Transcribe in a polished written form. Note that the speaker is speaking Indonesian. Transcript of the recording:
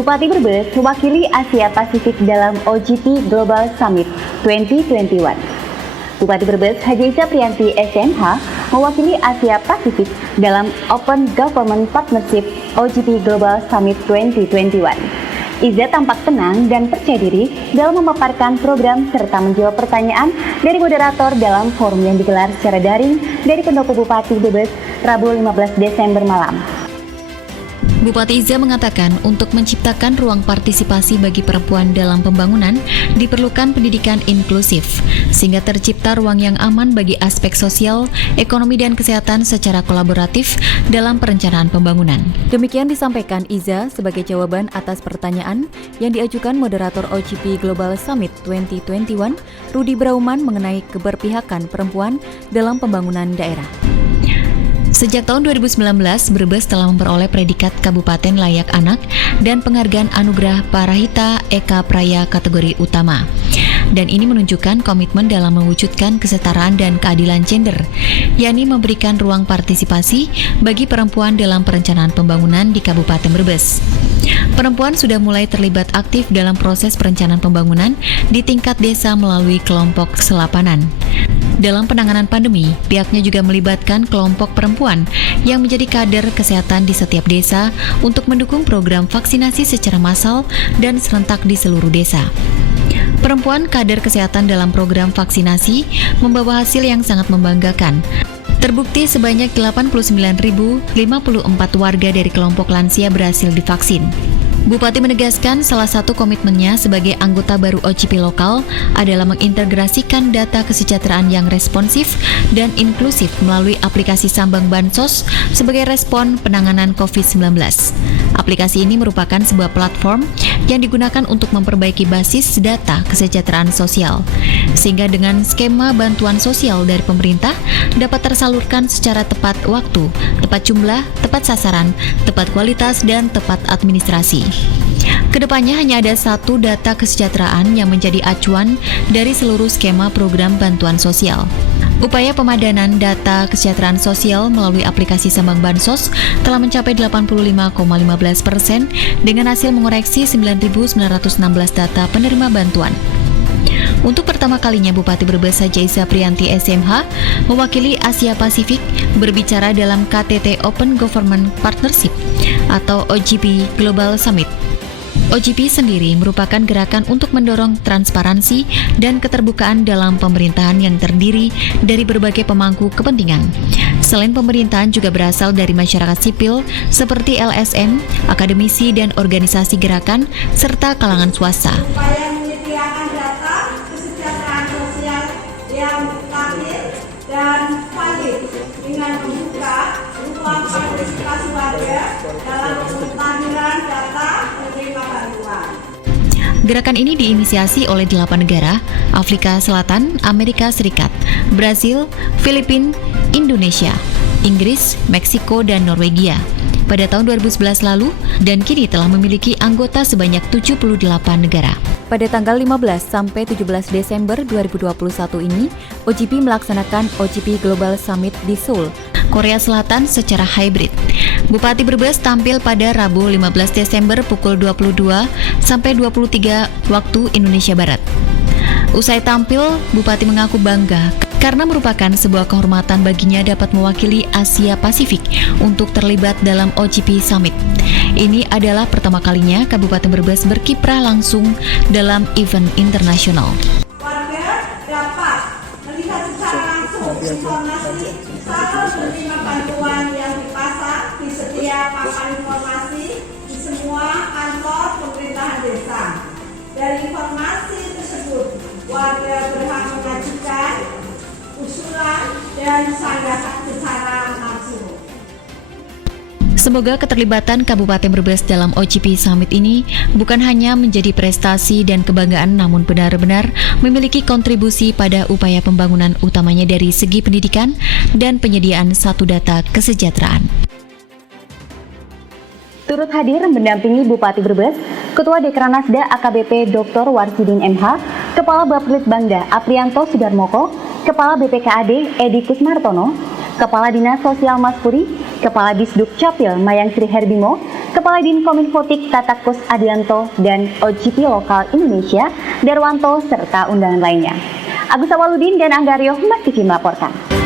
Bupati Brebes mewakili Asia Pasifik dalam OGP Global Summit 2021. Bupati Brebes Haji Iza Priyanti SMH mewakili Asia Pasifik dalam Open Government Partnership OGP Global Summit 2021. Iza tampak tenang dan percaya diri dalam memaparkan program serta menjawab pertanyaan dari moderator dalam forum yang digelar secara daring dari Pendopo Bupati Brebes Rabu 15 Desember malam. Bupati Iza mengatakan untuk menciptakan ruang partisipasi bagi perempuan dalam pembangunan diperlukan pendidikan inklusif, sehingga tercipta ruang yang aman bagi aspek sosial, ekonomi dan kesehatan secara kolaboratif dalam perencanaan pembangunan. Demikian disampaikan Iza sebagai jawaban atas pertanyaan yang diajukan moderator OGP Global Summit 2021, Rudi Brauman mengenai keberpihakan perempuan dalam pembangunan daerah. Sejak tahun 2019, Brebes telah memperoleh predikat Kabupaten Layak Anak dan penghargaan Anugerah Parahita Eka Praya kategori utama. Dan ini menunjukkan komitmen dalam mewujudkan kesetaraan dan keadilan gender, yakni memberikan ruang partisipasi bagi perempuan dalam perencanaan pembangunan di Kabupaten Brebes. Perempuan sudah mulai terlibat aktif dalam proses perencanaan pembangunan di tingkat desa melalui kelompok selapanan. Dalam penanganan pandemi, pihaknya juga melibatkan kelompok perempuan yang menjadi kader kesehatan di setiap desa untuk mendukung program vaksinasi secara massal dan serentak di seluruh desa. Perempuan kader kesehatan dalam program vaksinasi membawa hasil yang sangat membanggakan. Terbukti sebanyak 89.054 warga dari kelompok lansia berhasil divaksin. Bupati menegaskan salah satu komitmennya sebagai anggota baru OGP lokal adalah mengintegrasikan data kesejahteraan yang responsif dan inklusif melalui aplikasi Sambang Bansos sebagai respon penanganan COVID-19. Aplikasi ini merupakan sebuah platform yang digunakan untuk memperbaiki basis data kesejahteraan sosial, sehingga dengan skema bantuan sosial dari pemerintah dapat tersalurkan secara tepat waktu, tepat jumlah, tepat sasaran, tepat kualitas, dan tepat administrasi. Kedepannya hanya ada satu data kesejahteraan yang menjadi acuan dari seluruh skema program bantuan sosial. Upaya pemadanan data kesejahteraan sosial melalui aplikasi Sambang Bansos telah mencapai 85,15% dengan hasil mengoreksi 9.916 data penerima bantuan. Untuk pertama kalinya Bupati Brebes Haji Iza Priyanti SMH mewakili Asia Pasifik berbicara dalam KTT Open Government Partnership atau OGP Global Summit. OGP sendiri merupakan gerakan untuk mendorong transparansi dan keterbukaan dalam pemerintahan yang terdiri dari berbagai pemangku kepentingan. Selain pemerintahan juga berasal dari masyarakat sipil seperti LSM, akademisi dan organisasi gerakan, serta kalangan swasta. Upaya menyediakan data kesejahteraan sosial yang lahir dan valid dengan membuka ruang partisipasi warga dalam pemutahiran data penerima bantuan. Gerakan ini diinisiasi oleh 8 negara, Afrika Selatan, Amerika Serikat, Brasil, Filipina, Indonesia, Inggris, Meksiko, dan Norwegia pada tahun 2011 lalu dan kini telah memiliki anggota sebanyak 78 negara. Pada tanggal 15 sampai 17 Desember 2021 ini, OGP melaksanakan OGP Global Summit di Seoul, Korea Selatan secara hybrid. Bupati Brebes tampil pada Rabu 15 Desember pukul 22 sampai 23 waktu Indonesia Barat. Usai tampil, Bupati mengaku bangga karena merupakan sebuah kehormatan baginya dapat mewakili Asia Pasifik untuk terlibat dalam OGP Summit. Ini adalah pertama kalinya Kabupaten Brebes berkiprah langsung dalam event internasional. Warga dapat melihat secara langsung informasi saat menerima bantuan yang dipasang di setiap papan informasi di semua kantor pemerintahan desa. Dari informasi tersebut, warga berhak mengajukan usulan dan sanggahan secara langsung. Semoga keterlibatan Kabupaten Brebes dalam OGP Summit ini bukan hanya menjadi prestasi dan kebanggaan, namun benar-benar memiliki kontribusi pada upaya pembangunan utamanya dari segi pendidikan dan penyediaan satu data kesejahteraan. Turut hadir mendampingi Bupati Brebes, Ketua Dekranasda AKBP Dr. Warsidin MH, Kepala Bapelitbangda Aprianto Sudarmoko, Kepala BPKAD Edi Kusmartono, Kepala Dinas Sosial Mas Puri, Kepala Disduk Capil Mayang Sri Herbimo, Kepala Dinkominfotik Tatakus Adianto dan OJT Lokal Indonesia Darwanto serta undangan lainnya. Agus Awaludin dan Anggaryo, Mas TV melaporkan.